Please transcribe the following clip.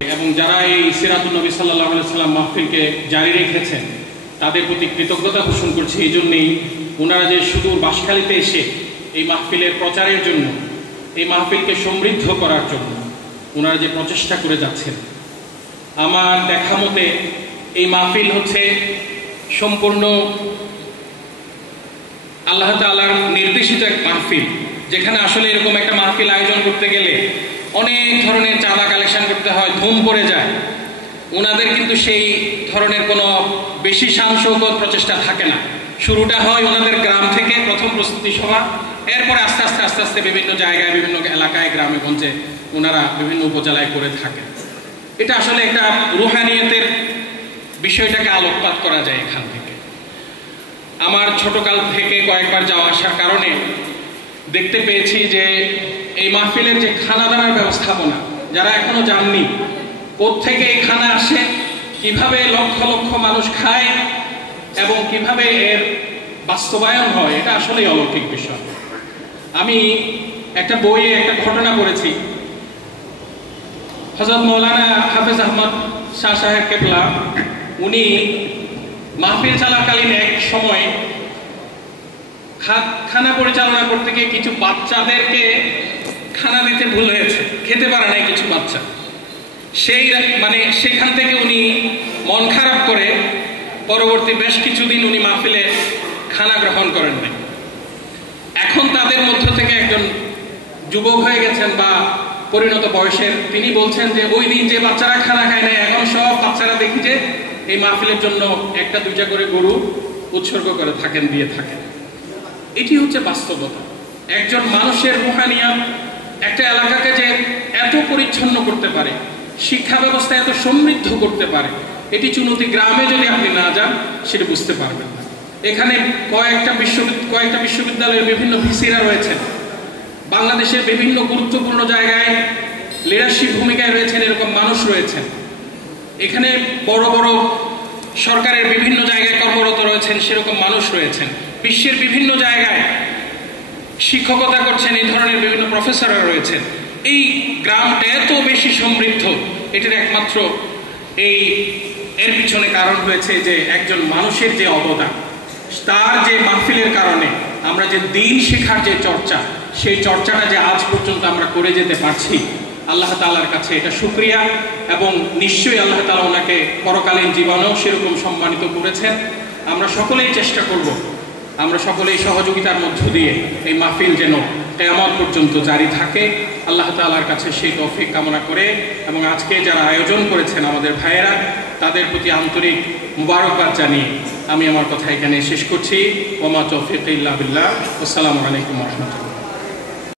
এবং যারা এই সিরাতুন নবী সাল্লাল্লাহু আলাইহি সাল্লাম মাহফিলকে জারি রেখেছেন তাদের প্রতি কৃতজ্ঞতা পোষণ করছি। এই জন্যেই ওনারা যে সুদূর বাঁশখালীতে এসে এই মাহফিলের প্রচারের জন্য, এই মাহফিলকে সমৃদ্ধ করার জন্য ওনারা যে প্রচেষ্টা করে যাচ্ছেন, আমার দেখা মতে এই মাহফিল হচ্ছে সম্পূর্ণ আল্লাহ তাআলার নির্দেশিত এক মাহফিল, যেখানে আসলে এরকম একটা মাহফিল আয়োজন করতে গেলে অনেক ধরনের চাঁদা কালেকশন করতে হয়, ধুম পড়ে যায়। ওনাদের কিন্তু সেই ধরনের কোনো বেশি শান-শৌকত প্রচেষ্টা থাকে না। শুরুটা হয় ওনাদের গ্রাম থেকে, প্রথম প্রস্তুতি সভা, এরপরে আস্তে আস্তে আস্তে আস্তে বিভিন্ন জায়গায়, বিভিন্ন এলাকায়, গ্রামে গঞ্জে ওনারা বিভিন্ন উপজেলায় করে থাকেন। এটা আসলে একটা রুহানিয়তের বিষয়টাকে আলোকপাত করা যায় এখান থেকে। আমার ছোটকাল থেকে কয়েকবার যাওয়া আসার কারণে দেখতে পেয়েছি যে এই মাহফিলের যে খানা দানার ব্যবস্থাপনা, যারা এখনো যাননি, কোত্থেকে এই খানা আসে, কিভাবে লক্ষ লক্ষ মানুষ খায় এবং কিভাবে এর বাস্তবায়ন হয়, এটা আসলেই অলৌকিক বিষয়। আমি একটা বইয়ে একটা ঘটনা পড়েছি। হযরত মাওলানা হাফেজ আহমদ শাহ সাহেব কেবলা উনি মাহফিল চলাকালীন এক সময় খানা পরিচালনা করতে গিয়ে কিছু বাচ্চাদেরকে খানা দিতে ভুল হয়েছে, খেতে পারে নাই কিছু বাচ্চা। সেখান থেকে উনি মন খারাপ করে পরবর্তী বেশ কিছুদিন উনি মাহফিলে খানা গ্রহণ করেন নাই। এখন তাদের মধ্য থেকে একজন যুবক হয়ে গেছেন বা পরিণত বয়সের, তিনি বলছেন যে ওই দিন যে বাচ্চারা খানা খায় নাই, এখন সব বাচ্চারা দেখি যে এই মাহফিলের জন্য একটা দুইটা করে গরু উৎসর্গ করে থাকেন, দিয়ে থাকেন। এটি হচ্ছে বাস্তবতা। একজন মানুষের রুহানিয়াত একটা এলাকাকে যে এত পরিচ্ছন্ন করতে পারে, শিক্ষা ব্যবস্থা এত সমৃদ্ধ করতে পারে, এটি চুনতি গ্রামে যদি আপনি না যান সেটা বুঝতে পারবেন না। এখানে কয়েকটা বিশ্ববিদ্যালয়ের বিভিন্ন ভিসিরা রয়েছেন, বাংলাদেশের বিভিন্ন গুরুত্বপূর্ণ জায়গায় লিডারশিপ ভূমিকায় রয়েছেন, এরকম মানুষ রয়েছেন। এখানে বড় বড় সরকারের বিভিন্ন জায়গায় কর্মরত রয়েছেন, সেরকম মানুষ রয়েছেন। বিশ্বের বিভিন্ন জায়গায় শিক্ষকতা করছেন, এই ধরনের বিভিন্ন প্রফেসররা রয়েছেন। এই গ্রামটা এত বেশি সমৃদ্ধ, এটির একমাত্র এর পিছনে কারণ হয়েছে যে একজন মানুষের যে অবদান, তার যে মাহফিলের কারণে আমরা যে দিন শেখার যে চর্চা, সেই চর্চাটা যে আজ পর্যন্ত আমরা করে যেতে পারছি, আল্লাহ তাআলার কাছে এটা শুকরিয়া। এবং নিশ্চয়ই আল্লাহ তাআলা ওনাকে পরকালীন জীবনেও সেরকম সম্মানিত করেছেন। আমরা সকলেই চেষ্টা করব, আমরা সকলেই সহযোগিতার মধ্য দিয়ে এই মাহফিল যেন কিয়ামত পর্যন্ত জারি থাকে, আল্লাহ তাআলার কাছে সেই তৌফিক কামনা করে, এবং আজকে যারা আয়োজন করেছেন আমাদের ভাইয়েরা, তাদের প্রতি আন্তরিক মুবারকবাদ জানিয়ে আমি আমার কথা এখানে শেষ করছি। ওমা তৌফিক ইল্লা বিল্লাহ। আসসালামু আলাইকুম ওয়া রাহমাতুল্লাহ।